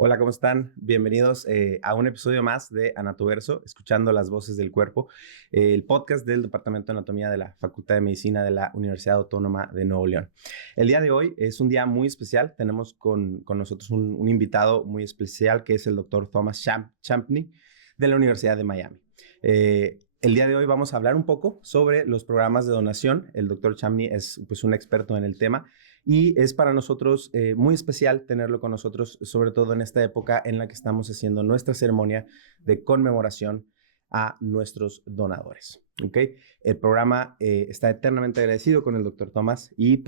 Hola, ¿cómo están? Bienvenidos a un episodio más de AnatoVerso, escuchando las voces del cuerpo, el podcast del Departamento de Anatomía de la Facultad de Medicina de la Universidad Autónoma de Nuevo León. El día de hoy es un día muy especial. Tenemos con nosotros un invitado muy especial que es el doctor Thomas Champney de la Universidad de Miami. El día de hoy vamos a hablar un poco sobre los programas de donación. El doctor Champney es un experto en el tema y es para nosotros muy especial tenerlo con nosotros, sobre todo en esta época en la que estamos haciendo nuestra ceremonia de conmemoración a nuestros donadores. ¿Okay? El programa está eternamente agradecido con el doctor Thomas y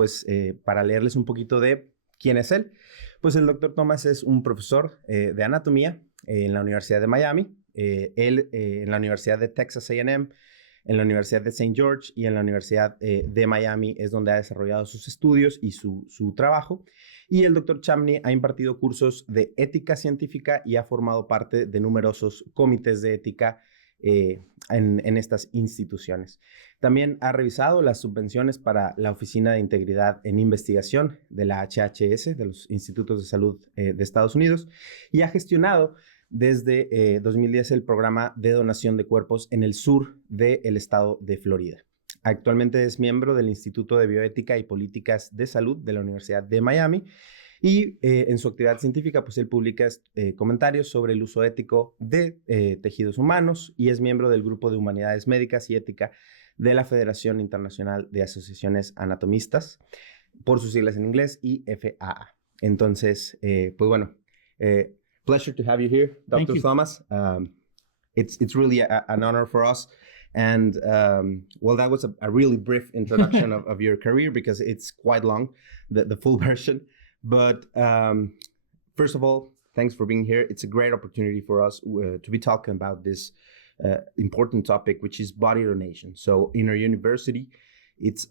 para leerles un poquito de quién es él, pues el doctor Thomas es un profesor de anatomía en la Universidad de Miami. Él en la Universidad de Texas A&M, en la Universidad de St. George y en la Universidad de Miami es donde ha desarrollado sus estudios y su trabajo. Y el Dr. Champney ha impartido cursos de ética científica y ha formado parte de numerosos comités de ética en estas instituciones. También ha revisado las subvenciones para la Oficina de Integridad en Investigación de la HHS, de los Institutos de Salud de Estados Unidos, y ha gestionado desde 2010 el programa de donación de cuerpos en el sur del estado de Florida. Actualmente es miembro del Instituto de Bioética y Políticas de Salud de la Universidad de Miami y en su actividad científica él publica comentarios sobre el uso ético de tejidos humanos y es miembro del Grupo de Humanidades Médicas y Ética de la Federación Internacional de Asociaciones Anatomistas, por sus siglas en inglés, IFAA. Entonces, pleasure to have you here, Dr. Thomas. It's really an honor for us. And that was a really brief introduction of your career because it's quite long, the full version. But first of all, thanks for being here. It's a great opportunity for us to be talking about this important topic, which is body donation. So in our university, it's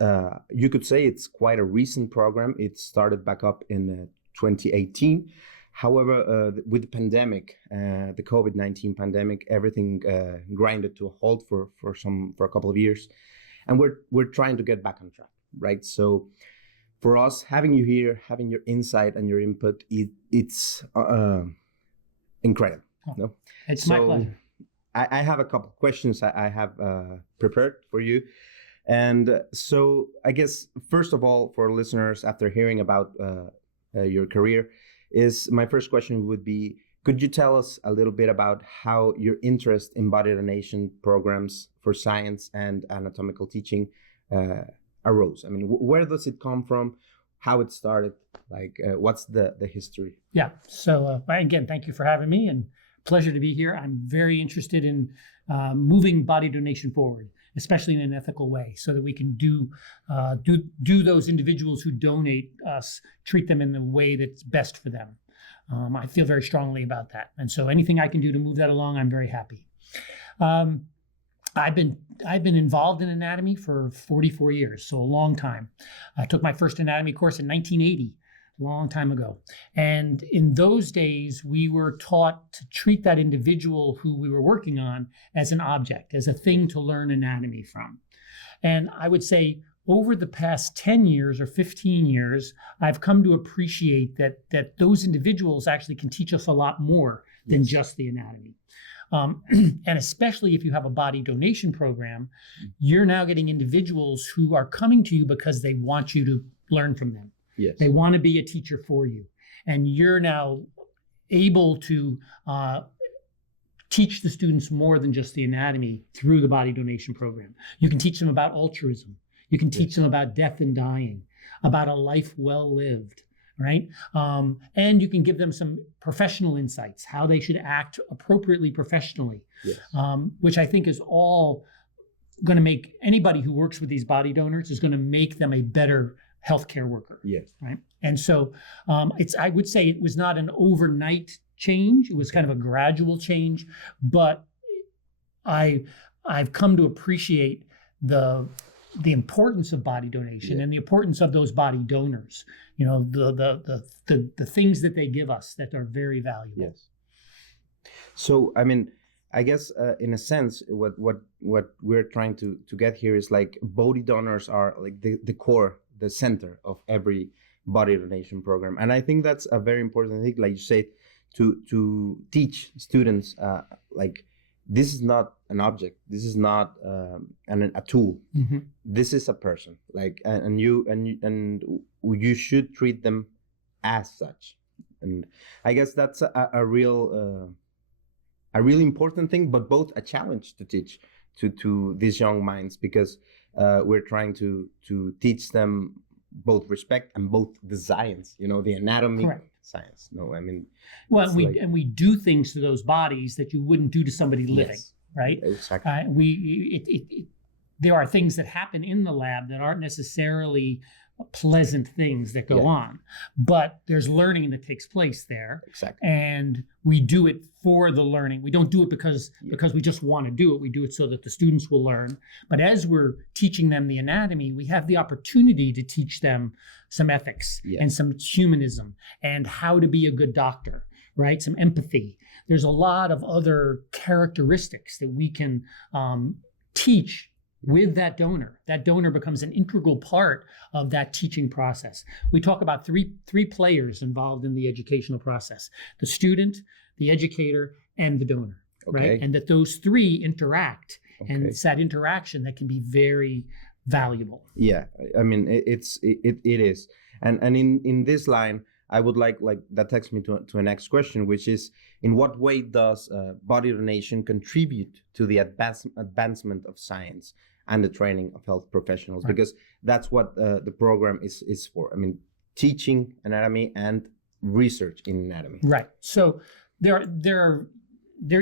you could say it's quite a recent program. It started back up in 2018. However, with the pandemic, the COVID-19 pandemic, everything grinded to a halt for a couple of years, and we're trying to get back on track, right? So, for us, having you here, having your insight and your input, it's incredible. Oh, no? It's my pleasure. I have a couple of questions I have prepared for you, and so I guess first of all, for listeners, after hearing about your career, my first question would be, could you tell us a little bit about how your interest in body donation programs for science and anatomical teaching arose? I mean, where does it come from? How it started? What's the history? Yeah. So again, thank you for having me and pleasure to be here. I'm very interested in moving body donation forward, especially in an ethical way, so that we can do those individuals who donate us, treat them in the way that's best for them. I feel very strongly about that. And so anything I can do to move that along, I'm very happy. I've been involved in anatomy for 44 years, so a long time. I took my first anatomy course in 1980, a long time ago. And in those days, we were taught to treat that individual who we were working on as an object, as a thing to learn anatomy from. And I would say over the past 10 years or 15 years, I've come to appreciate that those individuals actually can teach us a lot more than just the anatomy. And especially if you have a body donation program, you're now getting individuals who are coming to you because they want you to learn from them. Yes. They want to be a teacher for you. And you're now able to teach the students more than just the anatomy through the body donation program. You can teach them about altruism. You can teach them about death and dying, about a life well lived. Right? And you can give them some professional insights, how they should act appropriately professionally, which I think is all going to make anybody who works with these body donors is going to make them a better healthcare worker. Yes. Right. And so I would say it was not an overnight change. It was kind of a gradual change, but I've come to appreciate the importance of body donation and the importance of those body donors. You know, the things that they give us that are very valuable. Yes. So, I mean, I guess in a sense, what we're trying to get here is like body donors are like the core, the center of every body donation program. And I think that's a very important thing. Like you said, to teach students like this is not an object, this is not a tool, this is a person, like and you should treat them as such. And I guess that's a real a really important thing, but both a challenge to teach to these young minds, because we're trying to teach them both respect and both the science, the anatomy. Correct. Science. No, I mean, well, we do things to those bodies that you wouldn't do to somebody living, yes, right? Exactly. There are things that happen in the lab that aren't necessarily pleasant things that go on, but there's learning that takes place there. Exactly. And we do it for the learning. We don't do it because we just want to do it. We do it so that the students will learn. But as we're teaching them the anatomy, we have the opportunity to teach them some ethics and some humanism and how to be a good doctor, right? Some empathy. There's a lot of other characteristics that we can teach with that donor. That donor becomes an integral part of that teaching process. We talk about three players involved in the educational process: the student, the educator, and the donor, right? And that those three interact, and it's that interaction that can be very valuable. Yeah, I mean, it is. And in this line, I would like that takes me to a next question, which is, in what way does body donation contribute to the advancement of science and the training of health professionals? Right. Because that's what the program is for. I mean, teaching anatomy and research in anatomy. Right. So there are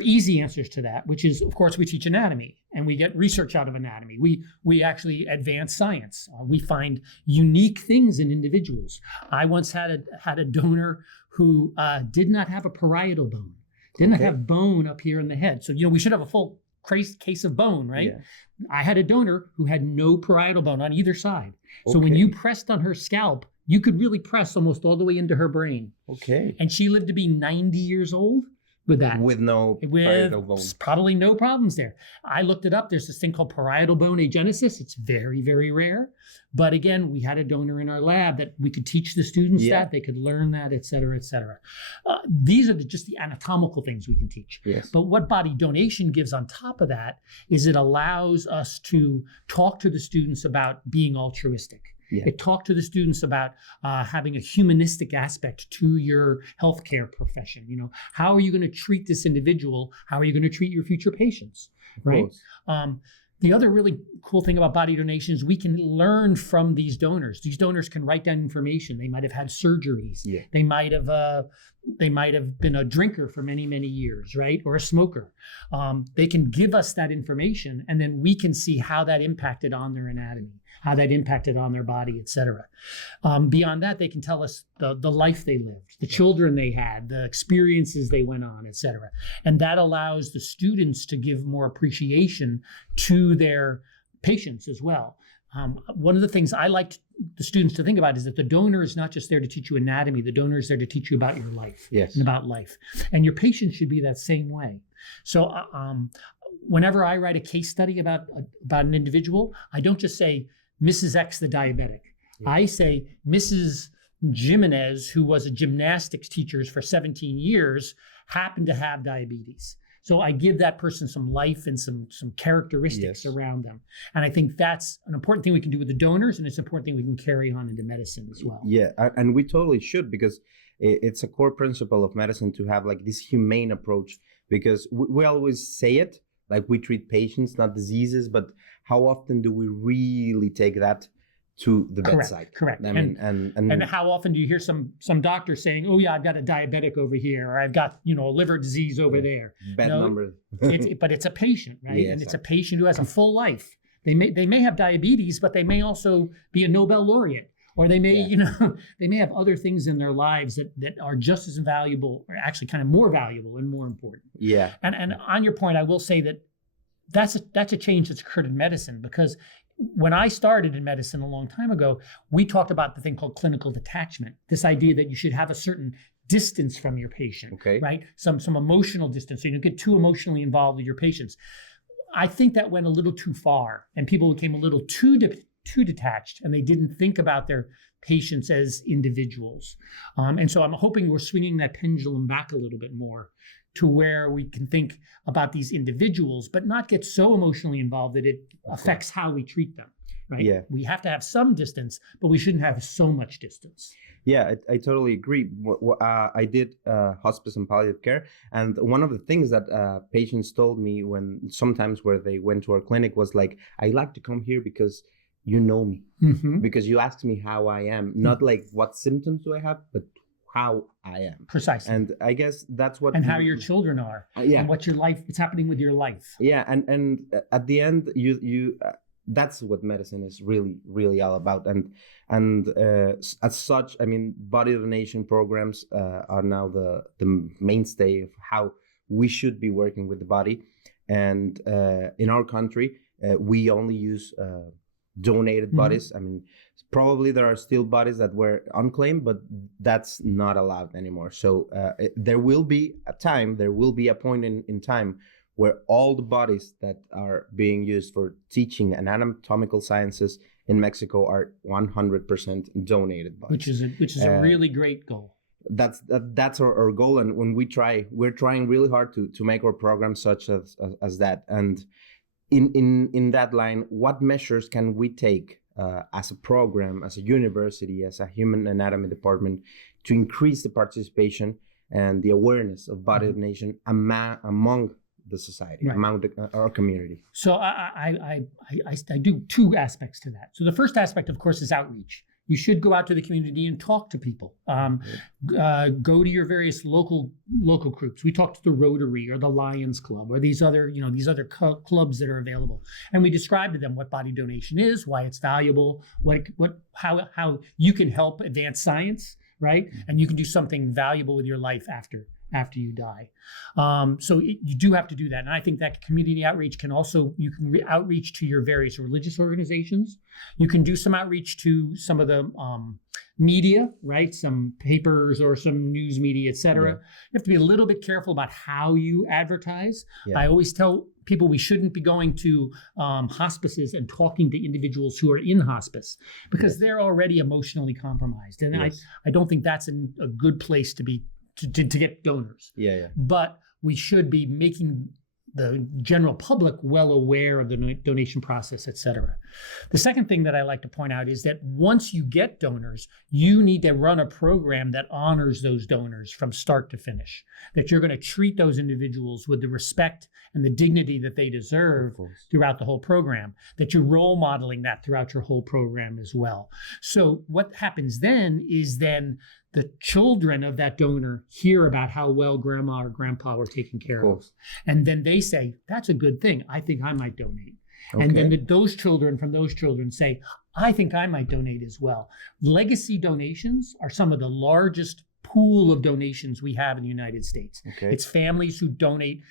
easy answers to that, which is, of course, we teach anatomy and we get research out of anatomy. We actually advance science. We find unique things in individuals. I once had a donor who did not have a parietal bone, didn't have bone up here in the head. So, we should have a full case of bone, right? Yeah. I had a donor who had no parietal bone on either side. So when you pressed on her scalp, you could really press almost all the way into her brain. Okay. And she lived to be 90 years old with that. With parietal bone. Probably no problems there. I looked it up. There's this thing called parietal bone agenesis. It's very, very rare. But again, we had a donor in our lab that we could teach the students that, they could learn that, et cetera, et cetera. These are just the anatomical things we can teach. Yes. But what body donation gives on top of that is it allows us to talk to the students about being altruistic. Yeah. It talked to the students about having a humanistic aspect to your healthcare profession. How are you going to treat this individual? How are you going to treat your future patients? Right. The other really cool thing about body donation is we can learn from these donors. These donors can write down information. They might have had surgeries. Yeah. They might have been a drinker for many, many years, right? Or a smoker. They can give us that information, and then we can see how that impacted on their anatomy, how that impacted on their body, et cetera. Beyond that, they can tell us the life they lived, the children they had, the experiences they went on, et cetera. And that allows the students to give more appreciation to their patients as well. One of the things I like the students to think about is that the donor is not just there to teach you anatomy. The donor is there to teach you about your life and about life. And your patient should be that same way. So whenever I write a case study about an individual, I don't just say, Mrs. X, the diabetic. Yeah. I say, Mrs. Jimenez, who was a gymnastics teacher for 17 years, happened to have diabetes. So I give that person some life and some characteristics around them. And I think that's an important thing we can do with the donors, and it's an important thing we can carry on into medicine as well. Yeah, and we totally should, because it's a core principle of medicine to have this humane approach, because we always say it, we treat patients, not diseases, but how often do we really take that to the bedside? Correct. I mean, and how often do you hear some doctor saying, "Oh yeah, I've got a diabetic over here, or I've got a liver disease over there." Bad number. But it's a patient, right? Yeah, and it's a patient who has a full life. They may have diabetes, but they may also be a Nobel laureate, or they may they may have other things in their lives that are just as valuable, or actually kind of more valuable and more important. Yeah. And on your point, I will say that's a change that's occurred in medicine, because when I started in medicine a long time ago, we talked about the thing called clinical detachment, this idea that you should have a certain distance from your patient, right? Some emotional distance, so you don't get too emotionally involved with your patients. I think that went a little too far, and people became a little too too detached, and they didn't think about their patients as individuals. And so I'm hoping we're swinging that pendulum back a little bit more to where we can think about these individuals, but not get so emotionally involved that it affects how we treat them. Right? Yeah. We have to have some distance, but we shouldn't have so much distance. Yeah, I totally agree. I did hospice and palliative care, and one of the things that patients told me sometimes where they went to our clinic was like, I like to come here because you know me, because you ask me how I am, not like what symptoms do I have, but how I am. Precisely. And I guess that's what... And how your children are, and what's happening with your life. Yeah, and at the end, you that's what medicine is really, really all about. And as such, I mean, body donation programs are now the mainstay of how we should be working with the body. And in our country, we only use donated bodies. I mean, probably there are still bodies that were unclaimed, but that's not allowed anymore. So there will be a point in time where all the bodies that are being used for teaching anatomical sciences in Mexico are 100% donated bodies. Which is a really great goal. That's our goal, and when we're trying really hard to make our programs such as that. And in that line, what measures can we take as a program, as a university, as a human anatomy department, to increase the participation and the awareness of body donation among the society, among our community? So I do two aspects to that. So the first aspect, of course, is outreach. You should go out to the community and talk to people. Go to your various local groups. We talk to the Rotary or the Lions Club or these other clubs that are available, and we describe to them what body donation is, why it's valuable, how you can help advance science, right? And you can do something valuable with your life after you die. So you do have to do that. And I think that community outreach can also, you can outreach to your various religious organizations. You can do some outreach to some of the media, right? Some papers or some news media, et cetera. You have to be a little bit careful about how you advertise. I always tell people we shouldn't be going to hospices and talking to individuals who are in hospice because they're already emotionally compromised. And I don't think that's a good place to be to get donors. But we should be making the general public well aware of the donation process, et cetera. The second thing that I like to point out is that once you get donors, you need to run a program that honors those donors from start to finish, that you're going to treat those individuals with the respect and the dignity that they deserve throughout the whole program, that you're role modeling that throughout your whole program as well. So what happens then is the children of that donor hear about how well grandma or grandpa were taken care of. And then they say, that's a good thing. I think I might donate. And then those children say, I think I might donate as well. Legacy donations are some of the largest pool of donations we have in the United States. It's families who donate,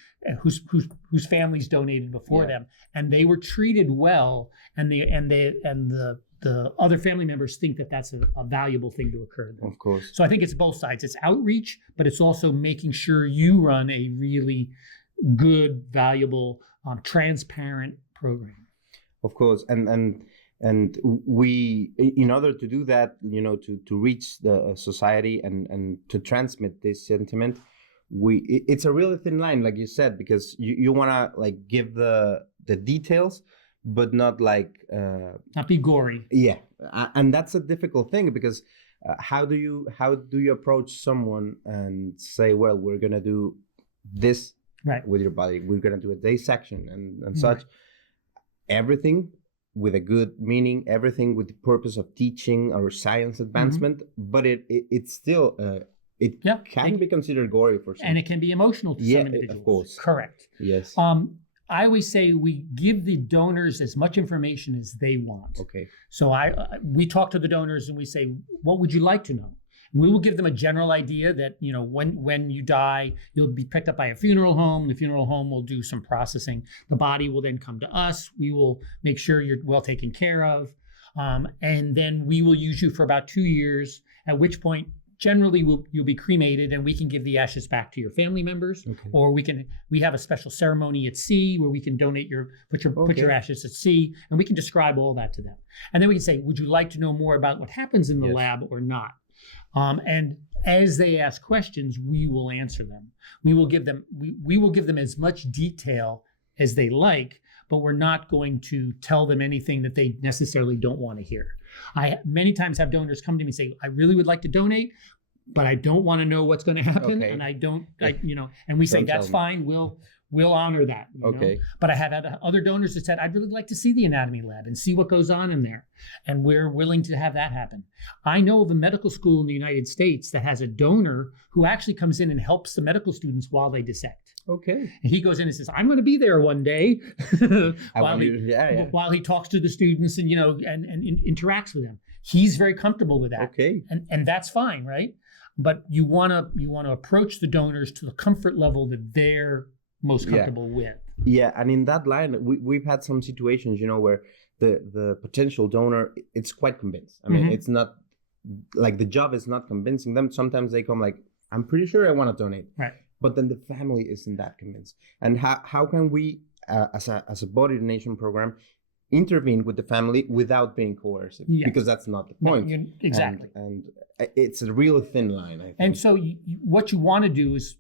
whose families donated before them, and they were treated well, and the other family members think that that's a valuable thing to occur. Of course. So I think it's both sides. It's outreach, but it's also making sure you run a really good, valuable, transparent program. Of course. And we, in order to do that, to reach the society and to transmit this sentiment, it's a really thin line, like you said, because you want to like give the details, but not like not be gory. And that's a difficult thing because how do you approach someone and say, well, we're gonna do this with your body, we're gonna do a dissection and such, everything with a good meaning, everything with the purpose of teaching or science advancement, but it's still it can be considered gory for some, and it can be emotional to some individuals. Of course, correct. Yes. I always say we give the donors as much information as they want. So we talk to the donors and we say, what would you like to know? And we will give them a general idea that, when you die, you'll be picked up by a funeral home. The funeral home will do some processing. The body will then come to us. We will make sure you're well taken care of. And then we will use you for about 2 years, at which point generally you'll be cremated, and we can give the ashes back to your family members, or we have a special ceremony at sea where we can put your ashes at sea, and we can describe all that to them. And then we can say, would you like to know more about what happens in the lab or not? And as they ask questions, we will answer them. We will give them as much detail as they like, but we're not going to tell them anything that they necessarily don't want to hear. I many times have donors come to me and say, I really would like to donate, but I don't want to know what's going to happen. And and we say, that's fine. We'll honor that. You know? But I have had other donors that said, I'd really like to see the anatomy lab and see what goes on in there. And we're willing to have that happen. I know of a medical school in the United States that has a donor who actually comes in and helps the medical students while they dissect. And he goes in and says, I'm going to be there one day while he talks to the students and, and interacts with them. He's very comfortable with that. And that's fine, right? But you want to approach the donors to the comfort level that they're most comfortable with. Yeah, and in that line, we've had some situations, where the potential donor, it's quite convinced. I mean, it's not like the job is not convincing them. Sometimes they come like, I'm pretty sure I want to donate. Right. But then the family isn't that convinced. And how can we, as a body donation program, intervene with the family without being coercive? Because that's not the point. Exactly. And it's a real thin line, I think. And so what you want to do is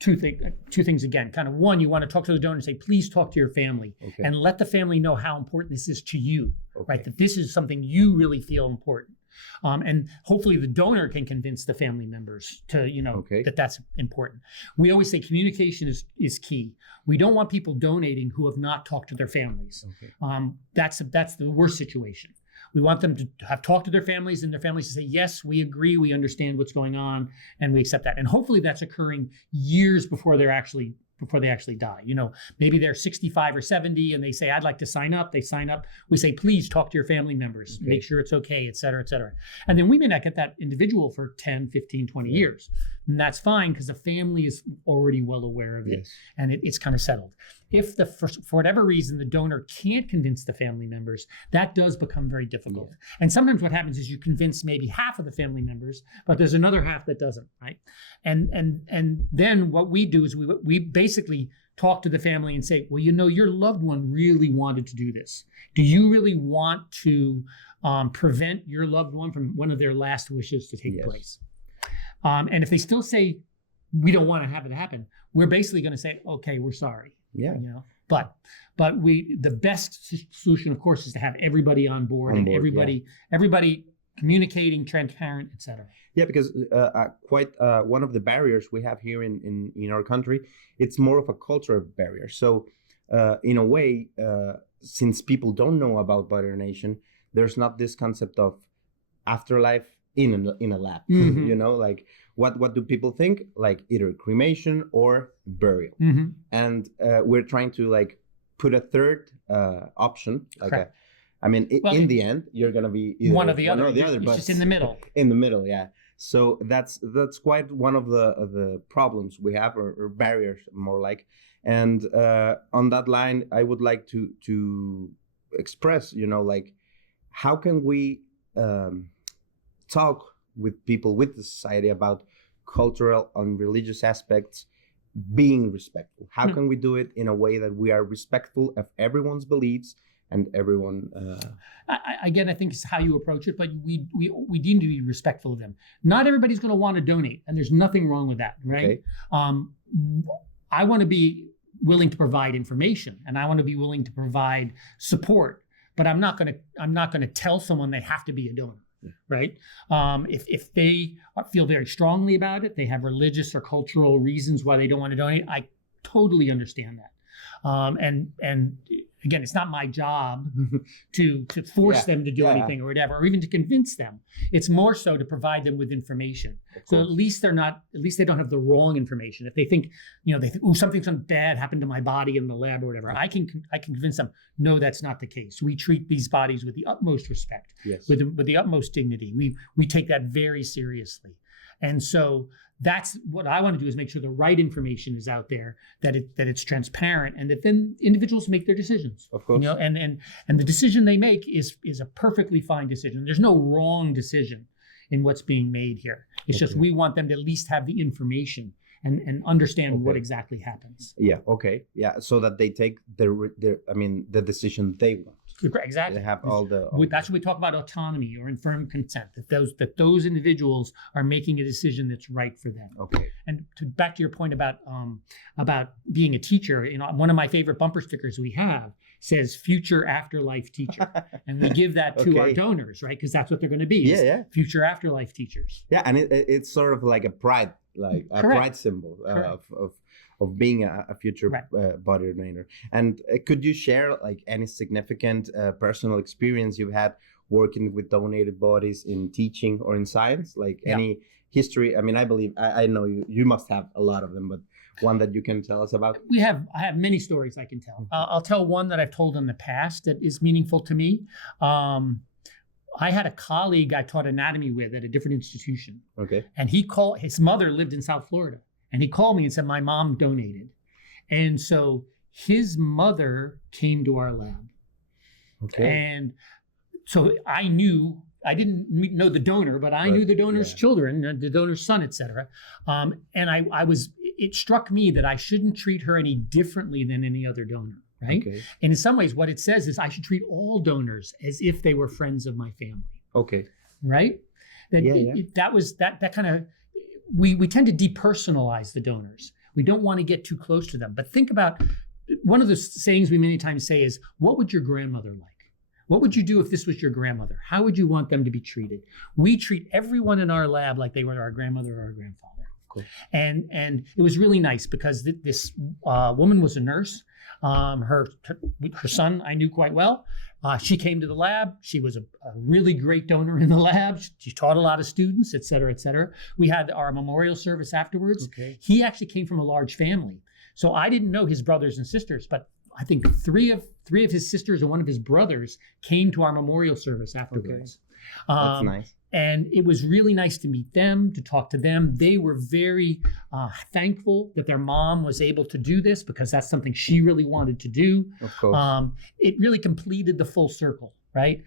two things again. Kind of one, you want to talk to the donor and say, please talk to your family and let the family know how important this is to you, right? That this is something you really feel important. And hopefully the donor can convince the family members to, that that's important. We always say communication is key. We don't want people donating who have not talked to their families. That's the worst situation. We want them to have talked to their families and their families to say, yes, we agree, we understand what's going on, and we accept that. And hopefully that's occurring years before they actually die. Maybe they're 65 or 70 and they say, I'd like to sign up. They sign up. We say, please talk to your family members, make sure it's okay, et cetera, et cetera. And then we may not get that individual for 10, 15, 20 years. And that's fine because the family is already well aware of it and it's kind of settled. If for whatever reason the donor can't convince the family members, that does become very difficult. And sometimes what happens is you convince maybe half of the family members, but there's another half that doesn't, right? And then what we do is we basically talk to the family and say, well, your loved one really wanted to do this. Do you really want to prevent your loved one from one of their last wishes to take place? And if they still say, we don't want to have it happen, we're basically going to say, okay, we're sorry. But the best solution, of course, is to have everybody on board and everybody communicating, transparent, et cetera. Yeah, because quite one of the barriers we have here in our country, it's more of a cultural barrier. So in a way, since people don't know about body donation, there's not this concept of afterlife in a lab. Like what do people think? Like either cremation or burial. And we're trying to put a third option. In the end, you're gonna be either one or the other. It's just in the middle. In the middle, yeah. So that's quite one of the problems we have, or barriers more like. And on that line, I would like to express, how can we talk with people, with the society about cultural and religious aspects being respectful? How can we do it in a way that we are respectful of everyone's beliefs and everyone? Again, I think it's how you approach it, but we need to be respectful of them. Not everybody's going to want to donate, and there's nothing wrong with that, right? I want to be willing to provide information, and I want to be willing to provide support, but I'm not going to tell someone they have to be a donor. Right? If they feel very strongly about it, they have religious or cultural reasons why they don't want to donate, I totally understand that. And again, it's not my job to force them to do anything or whatever, or even to convince them. It's more so to provide them with information. So at least they don't have the wrong information. If they think, something bad happened to my body in the lab or whatever, I can convince them, no, that's not the case. We treat these bodies with the utmost respect, with the utmost dignity. We take that very seriously. And so that's what I want to do, is make sure the right information is out there, that it's transparent, and that then individuals make their decisions. Of course. And the decision they make is a perfectly fine decision. There's no wrong decision in what's being made here. It's just we want them to at least have the information and understand what exactly happens. Yeah. Okay. Yeah. So that they take the decision they want. Exactly. They have all the. That's what we talk about autonomy or informed consent. That those individuals are making a decision that's right for them. Okay. And back to your point about being a teacher, one of my favorite bumper stickers we have says "Future Afterlife Teacher," and we give that to our donors, right? Because that's what they're going to be. Yeah. Future afterlife teachers. Yeah, and it's sort of like a pride, pride symbol of being a future body donor. And could you share like any significant personal experience you've had working with donated bodies in teaching or in science? Like any history? I mean, I know you must have a lot of them, but one that you can tell us about? I have many stories I can tell. I'll tell one that I've told in the past that is meaningful to me. I had a colleague I taught anatomy with at a different institution. Okay. And his mother lived in South Florida. And he called me and said, my mom donated. And so his mother came to our lab. Okay. And so I didn't know the donor, but I knew the donor's children, the donor's son, et cetera. And it struck me that I shouldn't treat her any differently than any other donor, right? Okay. And in some ways, what it says is I should treat all donors as if they were friends of my family. Okay. Right? That kind of, we tend to depersonalize the donors. We don't want to get too close to them. But think about, one of the sayings we many times say is, what would your grandmother like? What would you do if this was your grandmother? How would you want them to be treated? We treat everyone in our lab like they were our grandmother or our grandfather. Cool. And it was really nice because this woman was a nurse. Her son I knew quite well. She came to the lab. She was a really great donor in the lab. She taught a lot of students, et cetera, et cetera. We had our memorial service afterwards. Okay. He actually came from a large family. So I didn't know his brothers and sisters, but I think three of his sisters and one of his brothers came to our memorial service afterwards. Okay. That's nice. And it was really nice to meet them, to talk to them. They were very thankful that their mom was able to do this because that's something she really wanted to do. Of course. It really completed the full circle, right?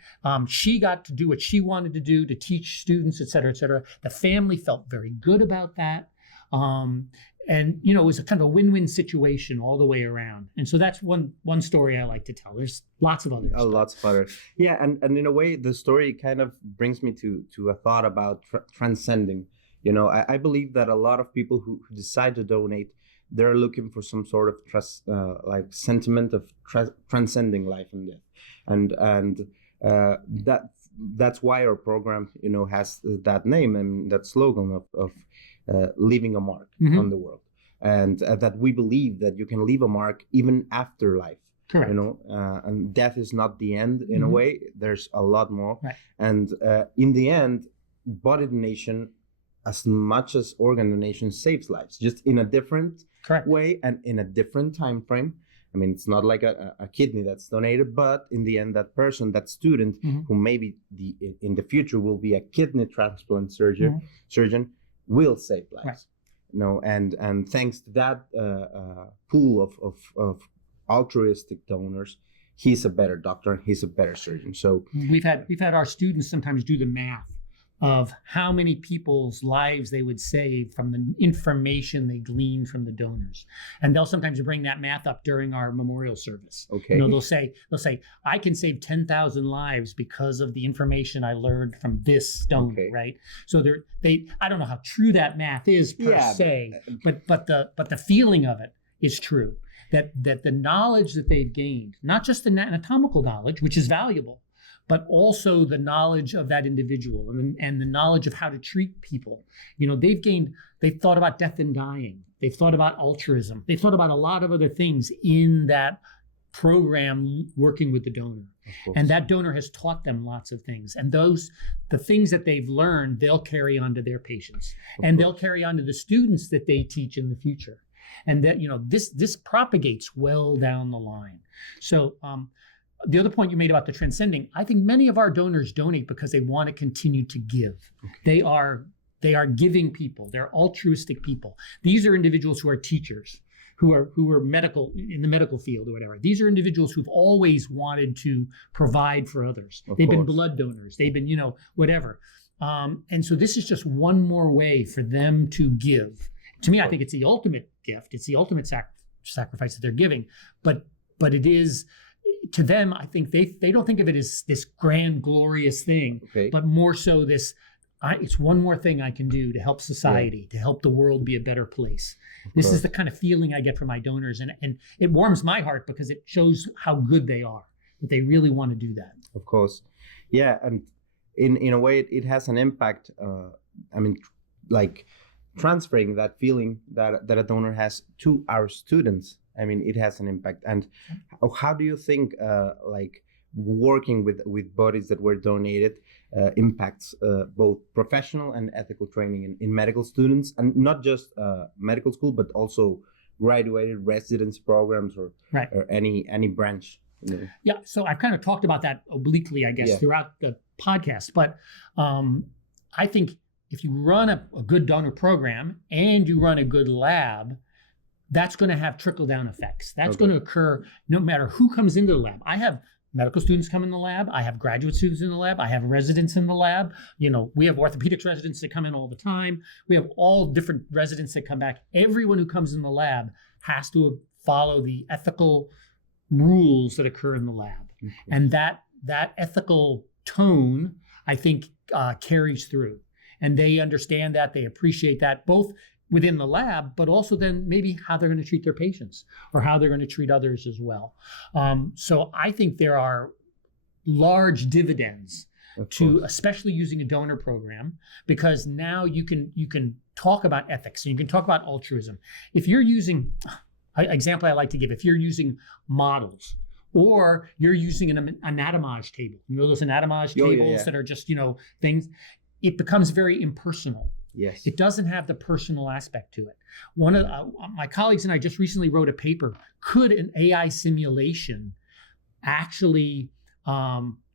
She got to do what she wanted to do, to teach students, et cetera, et cetera. The family felt very good about that. And, it was a kind of a win-win situation all the way around. And so that's one story I like to tell. There's lots of others. Oh, lots of others. Yeah, and in a way, the story kind of brings me to a thought about transcending. I believe that a lot of people who decide to donate, they're looking for some sort of sentiment of transcending life and death. And that's why our program, has that name and that slogan of leaving a mark on the world, and that we believe that you can leave a mark even after life. Correct. And death is not the end in a way. There's a lot more. Right. And in the end, body donation, as much as organ donation, saves lives, just in a different way and in a different time frame. I mean, it's not like a kidney that's donated, but in the end, that person, that student, who maybe in the future will be a kidney transplant surgeon, will save lives. Right. And thanks to that pool of altruistic donors, he's a better doctor, he's a better surgeon. So we've had our students sometimes do the math of how many people's lives they would save from the information they gleaned from the donors. And they'll sometimes bring that math up during our memorial service. Okay. They'll say, I can save 10,000 lives because of the information I learned from this donor, right? So I don't know how true that math is per se, but the feeling of it is true. That the knowledge that they've gained, not just the anatomical knowledge, which is valuable, but also the knowledge of that individual and the knowledge of how to treat people. They've thought about death and dying. They've thought about altruism. They've thought about a lot of other things in that program working with the donor. And that donor has taught them lots of things. And the things that they've learned, they'll carry on to their patients. And they'll carry on to the students that they teach in the future. And that, this propagates well down the line. So, the other point you made about the transcending, I think many of our donors donate because they want to continue to give. Okay. They are giving people. They're altruistic people. These are individuals who are teachers, who are in the medical field or whatever. These are individuals who've always wanted to provide for others. They've been blood donors. They've been, whatever. And so this is just one more way for them to give. To me, I think it's the ultimate gift. It's the ultimate sacrifice that they're giving. But it is, to them, I think they don't think of it as this grand, glorious thing, but more so this, it's one more thing I can do to help society, to help the world be a better place. This is the kind of feeling I get from my donors. And it warms my heart because it shows how good they are, that they really want to do that. Of course. Yeah. And in a way, it has an impact. I mean, like transferring that feeling that a donor has to our students. I mean, it has an impact. And how do you think like working with bodies that were donated impacts both professional and ethical training in medical students, and not just medical school, but also graduated residency programs or any branch? You know? Yeah, so I've kind of talked about that obliquely, I guess, throughout the podcast. But I think if you run a good donor program and you run a good lab, that's going to have trickle-down effects. That's going to occur no matter who comes into the lab. I have medical students come in the lab. I have graduate students in the lab. I have residents in the lab. You know, we have orthopedics residents that come in all the time. We have all different residents that come back. Everyone who comes in the lab has to follow the ethical rules that occur in the lab. And that ethical tone, I think, carries through. And they understand that, they appreciate that, both within the lab, but also then maybe how they're going to treat their patients or how they're going to treat others as well. So I think there are large dividends to especially using a donor program, because now you can talk about ethics and you can talk about altruism. If you're using, example I like to give, if you're using models, or you're using an anatomage table, you know those anatomage tables that are just, you know, things, it becomes very impersonal. Yes. It doesn't have the personal aspect to it. One of my colleagues and I just recently wrote a paper. Could an AI simulation actually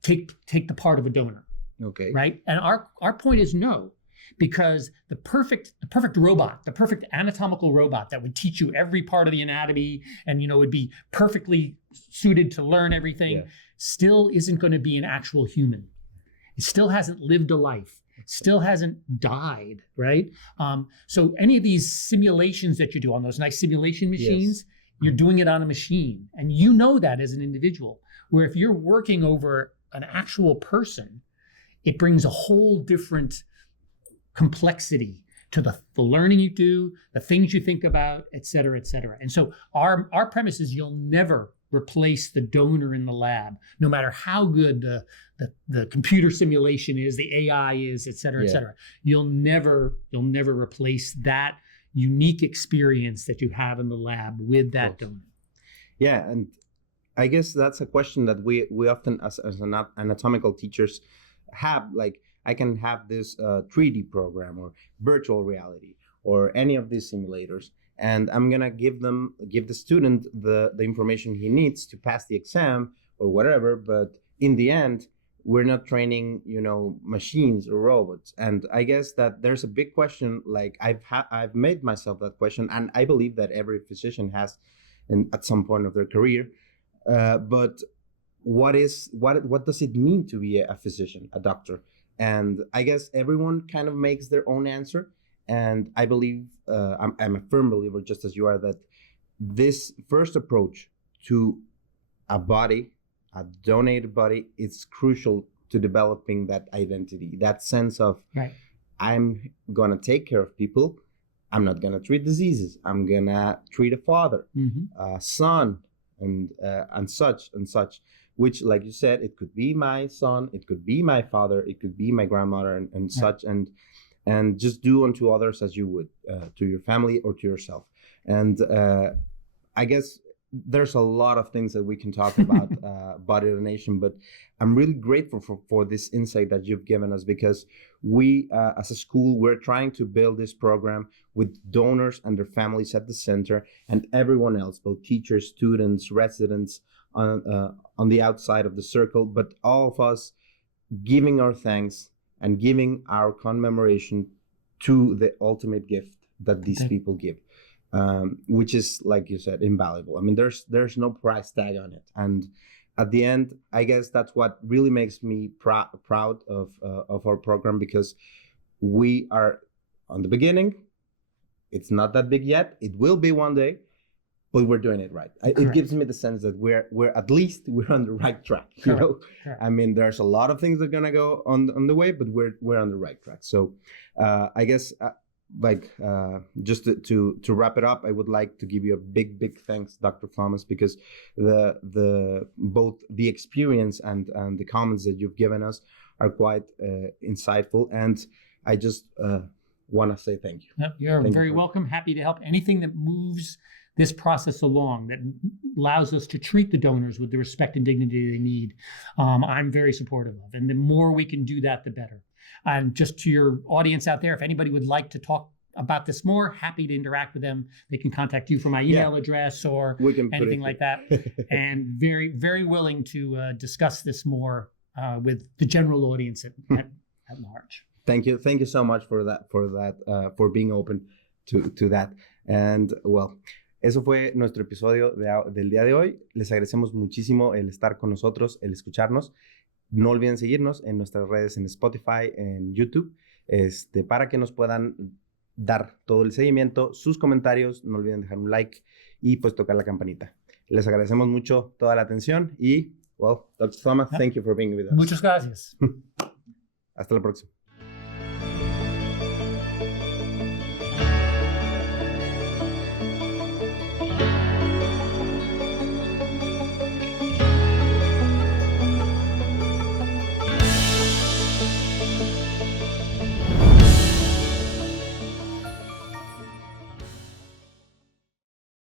take the part of a donor? Okay. Right? And our point is no, because the perfect robot, the perfect anatomical robot that would teach you every part of the anatomy and, you know, would be perfectly suited to learn everything, still isn't going to be an actual human. It still hasn't lived a life. Still hasn't died, right? So any of these simulations that you do on those nice simulation machines, you're doing it on a machine. And you know that as an individual, where if you're working over an actual person, it brings a whole different complexity to the learning you do, the things you think about, et cetera, et cetera. And so our premise is you'll never replace the donor in the lab, no matter how good the computer simulation is, the AI is, et cetera, et cetera. You'll never replace that unique experience that you have in the lab with that donor. Yeah, and I guess that's a question that we often, as anatomical teachers, have. Like, I can have this 3D program or virtual reality or any of these simulators, and I'm gonna give the student the information he needs to pass the exam or whatever. But in the end, we're not training, you know, machines or robots. And I guess that there's a big question. Like I've made myself that question, and I believe that every physician has, at some point of their career. But what does it mean to be a physician, a doctor? And I guess everyone kind of makes their own answer. And I believe, I'm a firm believer, just as you are, that this first approach to a body, a donated body, is crucial to developing that identity, that sense of, I'm going to take care of people. I'm not going to treat diseases. I'm going to treat a father, a son, and such and such. Which, like you said, it could be my son, it could be my father, it could be my grandmother, and such, and just do unto others as you would to your family or to yourself. And I guess there's a lot of things that we can talk about body donation, but I'm really grateful for this insight that you've given us, because we, as a school, we're trying to build this program with donors and their families at the center, and everyone else, both teachers, students, residents, on the outside of the circle, but all of us giving our thanks and giving our commemoration to the ultimate gift that these people give, which is, like you said, invaluable. I mean, there's no price tag on it, and at the end, I guess that's what really makes me proud of our program, because we are on the beginning. It's not that big yet. It will be one day, but we're doing it right. It gives me the sense that we're at least we're on the right track. You know, I mean, there's a lot of things that are gonna go on the way, but we're on the right track. So, I guess just to wrap it up, I would like to give you a big thanks, Dr. Thomas, because both the experience and the comments that you've given us are quite insightful, and I just want to say thank you. Yep, you're very welcome. Happy to help. Anything that moves this process along, that allows us to treat the donors with the respect and dignity they need, I'm very supportive of. And the more we can do that, the better. And just to your audience out there, if anybody would like to talk about this more, happy to interact with them. They can contact you for my email address or anything like that. And very, very willing to discuss this more with the general audience at large. Thank you so much for being open to that. And well, eso fue nuestro episodio del día de hoy. Les agradecemos muchísimo el estar con nosotros, el escucharnos. No olviden seguirnos en nuestras redes, en Spotify, en YouTube, para que nos puedan dar todo el seguimiento, sus comentarios. No olviden dejar un like y pues tocar la campanita. Les agradecemos mucho toda la atención y, well, Dr. Thomas, thank you for being with us. Muchas gracias. Hasta la próxima.